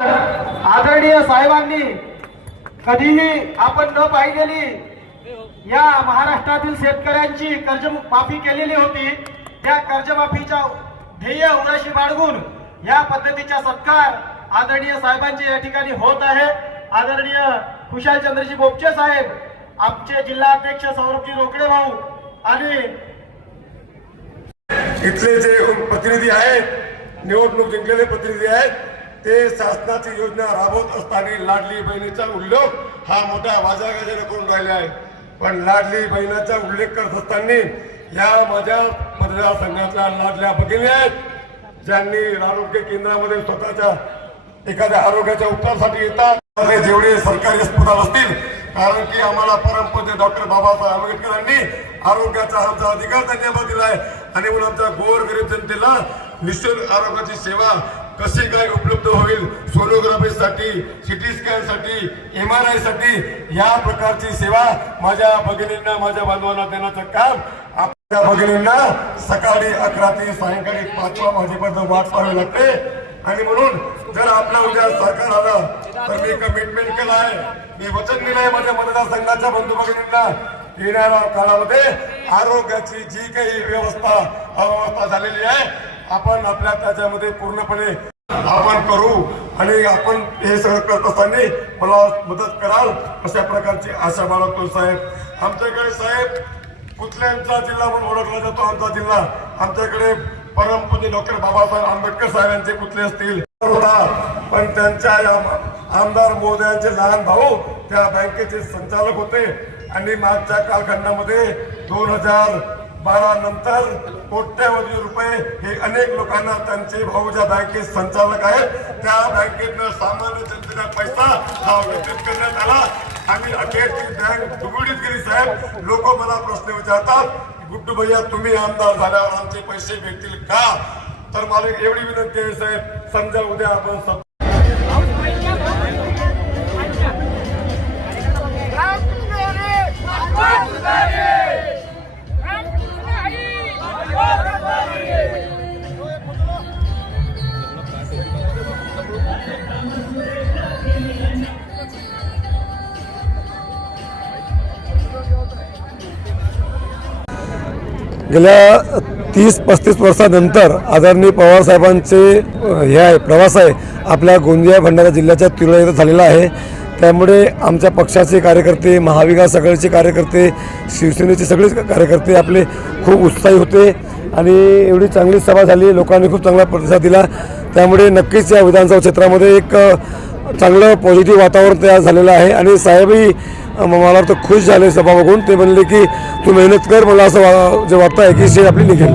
आदरणीय साहेबांनी कधीही आपण न पाहिलेली या महाराष्ट्रातील शेतकऱ्यांची कर्ज माफी केलेली होती त्या कर्जमाफीच्या ध्येय उराशी बाळगून या पद्धतीचा सत्कार आदरणीय साहेबांचे या ठिकाणी होत आहे. आदरणीय खुशाल चंद्रजी बोपचे साहेब आमचे जिल्हा अध्यक्ष सौरभजी रोकडे भाऊ आणि इथले जे प्रतिनिधी आहेत निवडणूक जिंकलेले प्रतिनिधी आहेत ते शासनाची योजना राबवत असताना लाडली बहिणीचा उल्लेख हा मोठा वाजागाजाने करून राहिला आहे. पण लाडली बहिणाचा उल्लेख करत असताना या माझ्या मतदारसंघातल्या लाडल्या भगिनी आहेत ज्यांनी आरोग्य केंद्रामध्ये स्वतःच्या एखाद्या आरोग्याच्या उपचारासाठी येतात. जेवढे सरकारी अस्पताल असतील कारण की आम्हाला परमपूज्य डॉक्टर बाबासाहेब आंबेडकरांनी आरोग्याचा आमचा अधिकार त्यांनी दिला आहे. आणि म्हणून आमच्या गोर गरीब जनतेला निशुल्क आरोग्याची सेवा कशी काय उपलब्ध होईल सोनोग्राफीसाठी सिटी स्कॅनसाठी एम आर आयसाठी या प्रकारची सेवा माझ्या भगिनींना माझ्या बांधवांना देण्याचं काम आपल्या भगिनींना सकाळी अकरा ते सायंकाळी पाचवा वाजेपर्यंत वाट पाहावी लागते. आणि म्हणून जर आपला उद्या सरकार आलं तर मी कमिटमेंट केलं आहे. मी वचन दिलं आहे माझ्या मतदारसंघाच्या बंधू भगिनींना. येणाऱ्या काळामध्ये आरोग्याची जी काही व्यवस्था अव्यवस्था झालेली आहे आपण आपल्या त्याच्यामध्ये पूर्णपणे आपण करू आणि आपण हे सगळं करत असताना मला मदत कराल अशा प्रकारची आशा बाळगतो साहेब. आमच्याकडे साहेब कुठल्यांचा जिल्हा म्हणून ओळखला जातो? आमचा जिल्हा. आमच्याकडे परमपूज्य डॉक्टर बाबासाहेब आंबेडकर साहेबांचे पुतले असतील. पण त्यांच्या आमदार महोदयांचे लहान भाऊ त्या बँकेचे संचालक होते. आणि मागच्या कालखंडामध्ये दोन हजार बारा नंतर कोट्यावधी रुपये हे अनेक लोकांना त्यांचे भाऊ ज्या बँकेत संचालक आहेत. त्या बँकेतनं सामान्य जनतेचा पैसा हा वितरित करण्यात आला. आणि अखेरची बँक दुबडीत गेली साहेब. लोक मला प्रश्न विचारतात गुड्डू भैया तुम्ही आमदार झाल्यावर आमचे पैसे भेटतील का? तर मला एवढी विनंती आहे साहेब समजा उद्या आपण गेल्या तीस पस्तीस वर्षानंतर आदरणीय पवारसाहेबांचे हे आहे प्रवास आहे आपल्या गोंदिया भंडारा जिल्ह्याच्या तुला इथं झालेला आहे. त्यामुळे आमच्या पक्षाचे कार्यकर्ते महाविकास आघाडीचे कार्यकर्ते शिवसेनेचे सगळेच कार्यकर्ते आपले खूप उत्साही होते. आणि एवढी चांगली सभा झाली लोकांनी खूप चांगला प्रतिसाद दिला. त्यामुळे नक्कीच या विधानसभा क्षेत्रामध्ये एक चांगलं पॉझिटिव्ह वातावरण तयार झालेलं आहे. आणि साहेबही मला वाटतं खुश झाले सभा बघून. ते म्हणले की तू मेहनत कर. मला असं वा जे वाटतं आहे की शी आपली निघेल.